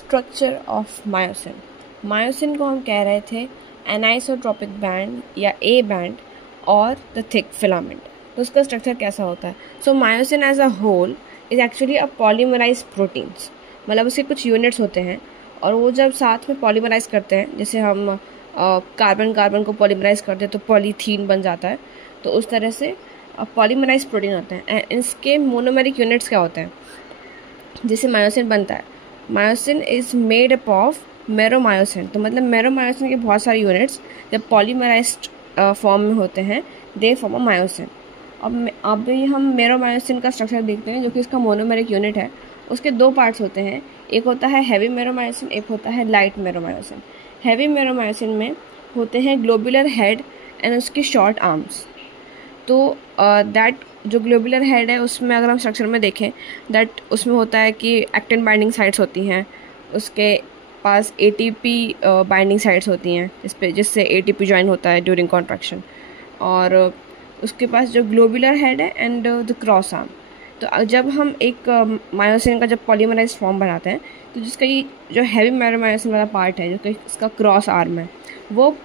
Structure of myosin. Myosin को हम कह रहे थे एनाइसोट्रोपिक बैंड या ए बैंड और द थिक फिलामेंट। तो उसका स्ट्रक्चर कैसा होता है? So myosin as a whole is actually a polymerise proteins, मतलब उसके कुछ यूनिट्स होते हैं और वो जब साथ में पॉलीमराइज करते हैं, जैसे हम कार्बन कार्बन को पॉलीमराइज करते हैं तो पॉलीथीन बन जाता है, तो उस तरह से पॉलीमराइज प्रोटीन होते हैं। इसके मोनोमेरिक यूनिट्स क्या होते हैं जिससे मायोसिन बनता है? Myosin is made up of meromyosin. तो मतलब मेरोमायोसिन के बहुत सारे यूनिट्स जब पॉलीमराइज्ड फॉर्म में होते हैं दे फॉर्म अ मायोसिन। अब हम मेरोमायोसिन का स्ट्रक्चर देखते हैं जो कि इसका मोनोमेरिक यूनिट है। उसके दो पार्ट्स होते हैं, एक होता है हैवी मेरोमायोसिन, एक होता है लाइट मेरोमायोसिन। हैवी मेरोमायोसिन में होते हैं ग्लोबुलर हेड एंड उसके शॉर्ट आर्म्स। तो दैट जो ग्लोबुलर हेड है उसमें अगर हम स्ट्रक्चर में देखें दैट उसमें होता है कि एक्टिन बाइंडिंग साइट्स होती हैं, उसके पास एटीपी बाइंडिंग साइट्स होती हैं जिससे एटीपी ज्वाइन होता है ड्यूरिंग कॉन्ट्रैक्शन, और उसके पास जो ग्लोबुलर हेड है एंड द क्रॉस आर्म। तो जब हम एक मायोसिन का जब पॉलीमराइज फॉर्म बनाते हैं तो जिसका ये जो हैवी मायोसिन वाला पार्ट है जो कि इसका क्रॉस आर्म है वो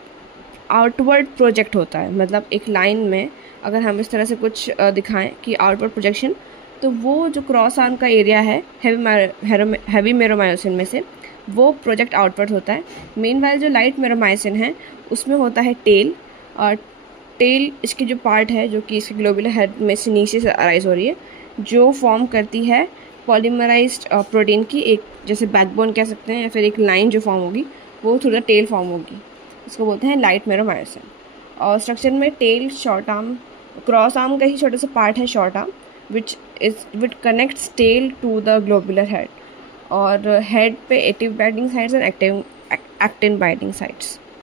आउटवर्ड प्रोजेक्ट होता है। मतलब एक लाइन में अगर हम इस तरह से कुछ दिखाएं कि आउटवर्ड प्रोजेक्शन, तो वो जो क्रॉस आर्म का एरिया है हैवी मेरोमायोसिन में से वो प्रोजेक्ट आउटवर्ड होता है। मीनवाइल जो लाइट मेरोमायोसिन है उसमें होता है टेल, और टेल इसकी जो पार्ट है जो कि इसके ग्लोबुलर हेड में से नीचे से अराइज हो रही है, जो फॉर्म करती है पॉलीमराइज्ड प्रोटीन की एक जैसे बैकबोन कह सकते हैं, या फिर एक लाइन जो फॉर्म होगी वो थ्रू द टेल फॉर्म होगी, इसको बोलते हैं लाइट मेरोमायोसिन। और स्ट्रक्चर में tail, short arm, cross arm का ही छोटा सा पार्ट है short arm which connects tail to the globular head, और हेड पे active binding sites and actin binding sites.